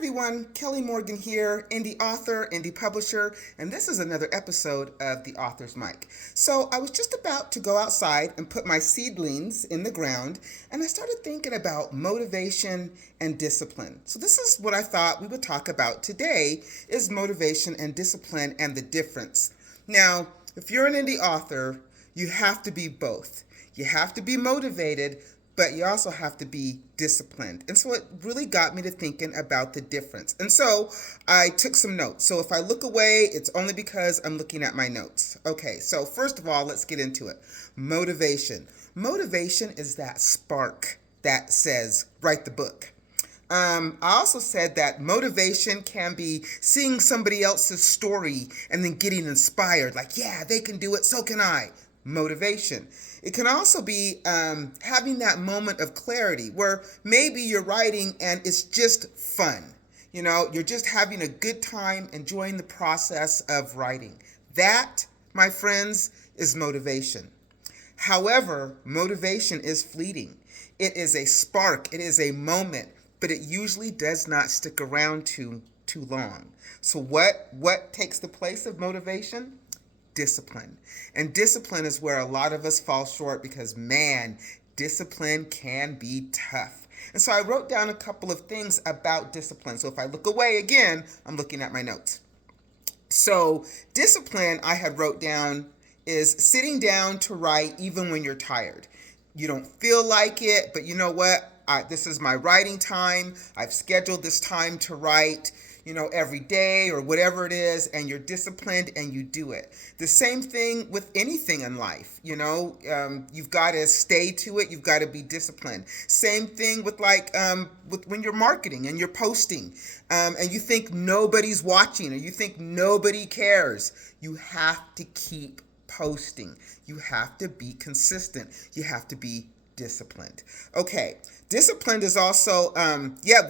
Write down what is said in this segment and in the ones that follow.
everyone, Kelly Morgan here, indie author, indie publisher, and this is another episode of The Author's Mic. So I was just about to go outside and put my seedlings in the ground, and I started thinking about motivation and discipline. So this is what I thought we would talk about today, is motivation and discipline and the difference. Now, if you're an indie author, you have to be both. You have to be motivated, but you also have to be disciplined. And so it really got me to thinking about the difference. And so I took some notes. So if I look away, it's only because I'm looking at my notes. Okay, so first of all, let's get into it. Motivation. Motivation is that spark that says, write the book. I also said that motivation can be seeing somebody else's story and then getting inspired. Like, yeah, they can do it, so can I. Motivation. It can also be having that moment of clarity where maybe you're writing and it's just fun. You know, you're just having a good time, enjoying the process of writing. That, my friends, is motivation. However, motivation is fleeting. It is a spark. It is a moment, but it usually does not stick around too long. So what takes the place of motivation? Discipline. And discipline is where a lot of us fall short because, man, discipline can be tough. And so I wrote down a couple of things about discipline. So if I look away again, I'm looking at my notes. So discipline, I had wrote down, is sitting down to write even when you're tired. You don't feel like it, but you know what? This is my writing time. I've scheduled this time to write, every day or whatever it is, and you're disciplined and you do it. The same thing with anything in life, you've got to stay to it. You've got to be disciplined. Same thing with with when you're marketing and you're posting, and you think nobody's watching or you think nobody cares. You have to keep posting. You have to be consistent. You have to be disciplined. Okay, disciplined is also,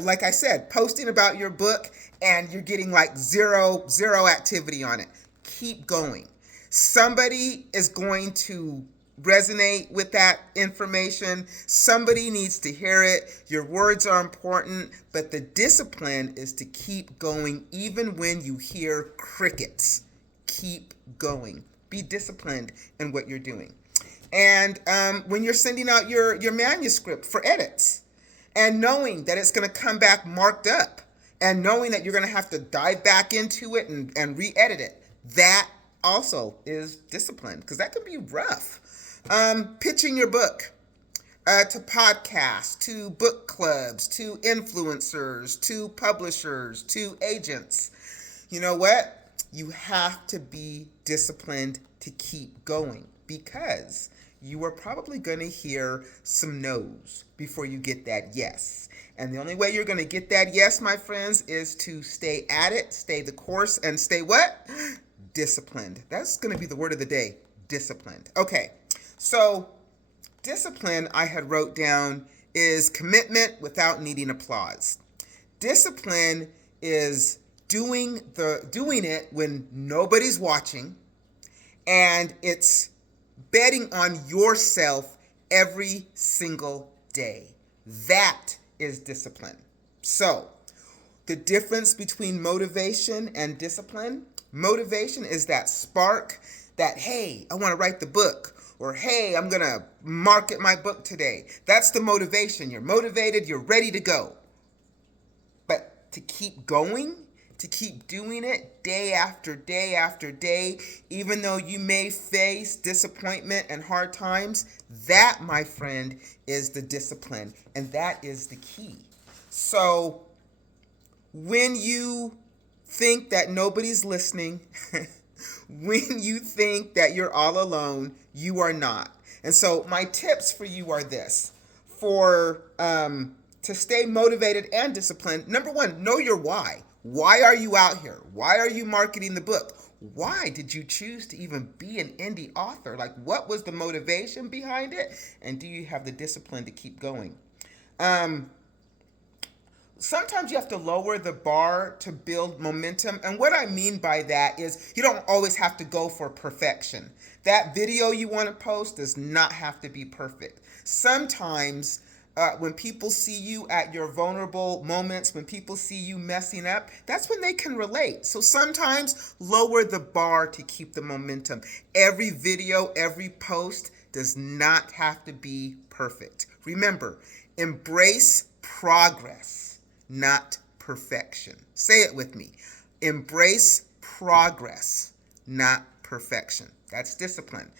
like I said, posting about your book and you're getting like zero activity on it. Keep going. Somebody is going to resonate with that information. Somebody needs to hear it. Your words are important, but the discipline is to keep going even when you hear crickets. Keep going. Be disciplined in what you're doing. And when you're sending out your manuscript for edits and knowing that it's going to come back marked up and knowing that you're going to have to dive back into it and re-edit it, that also is discipline because that can be rough. Pitching your book to podcasts, to book clubs, to influencers, to publishers, to agents. You know what? You have to be disciplined to keep going because you are probably going to hear some no's before you get that yes. And the only way you're going to get that yes, my friends, is to stay at it, stay the course, and stay what? Disciplined. That's going to be the word of the day, disciplined. Okay, so discipline I had wrote down is commitment without needing applause. Discipline is doing it when nobody's watching, and it's betting on yourself every single day. That is discipline. So, the difference between motivation and discipline, motivation is that spark that, hey, I want to write the book, or hey, I'm going to market my book today. That's the motivation. You're motivated, you're ready to go. But to keep going, to keep doing it day after day after day, even though you may face disappointment and hard times, that, my friend, is the discipline, and that is the key. So when you think that nobody's listening, when you think that you're all alone, you are not. And so my tips for you are this. To stay motivated and disciplined, number one, know your why. Why are you out here? Why are you marketing the book? Why did you choose to even be an indie author? Like, what was the motivation behind it? And do you have the discipline to keep going? Sometimes you have to lower the bar to build momentum. And what I mean by that is you don't always have to go for perfection. That video you want to post does not have to be perfect. Sometimes When people see you at your vulnerable moments, when people see you messing up, that's when they can relate. So sometimes lower the bar to keep the momentum. Every video, every post does not have to be perfect. Remember, embrace progress, not perfection. Say it with me. Embrace progress, not perfection. That's discipline.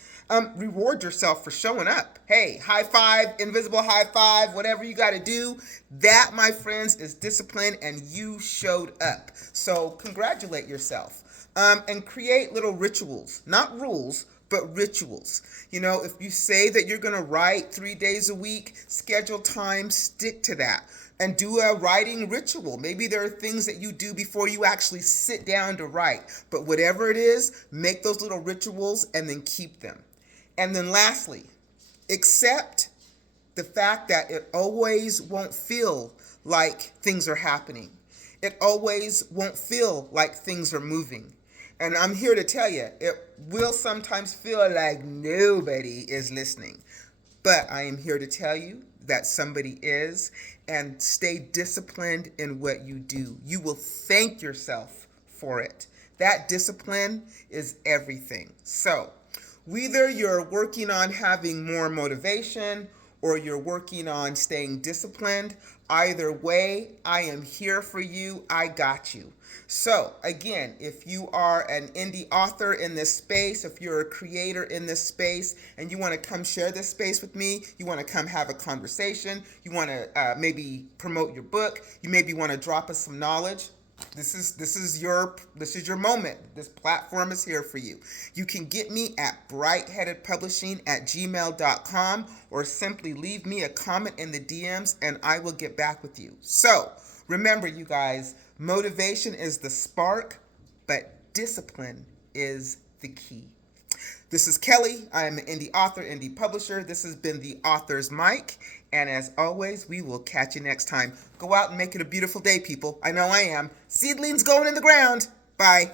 Reward yourself for showing up. Hey, high five, invisible high five, whatever you got to do. That, my friends, is discipline, and you showed up. So congratulate yourself. And create little rituals, not rules, but rituals. You know, if you say that you're going to write 3 days a week, schedule time, stick to that. And do a writing ritual. Maybe there are things that you do before you actually sit down to write. But whatever it is, make those little rituals and then keep them. And then lastly, accept the fact that it always won't feel like things are happening. It always won't feel like things are moving. And I'm here to tell you, it will sometimes feel like nobody is listening. But I am here to tell you that somebody is, and stay disciplined in what you do. You will thank yourself for it. That discipline is everything. So, whether you're working on having more motivation or you're working on staying disciplined, either way, I am here for you. I got you. So, again, if you are an indie author in this space, if you're a creator in this space, and you want to come share this space with me, you want to come have a conversation, you want to maybe promote your book, you maybe want to drop us some knowledge, this is your moment. This platform is here for you. You can get me at brightheadedpublishing@gmail.com, or simply leave me a comment in the DMs and I will get back with you. So remember, you guys, motivation is the spark, but discipline is the key. This is Kelly. I am an indie author, indie publisher. This has been the Author's Mic. And as always, we will catch you next time. Go out and make it a beautiful day, people. I know I am. Seedlings going in the ground. Bye.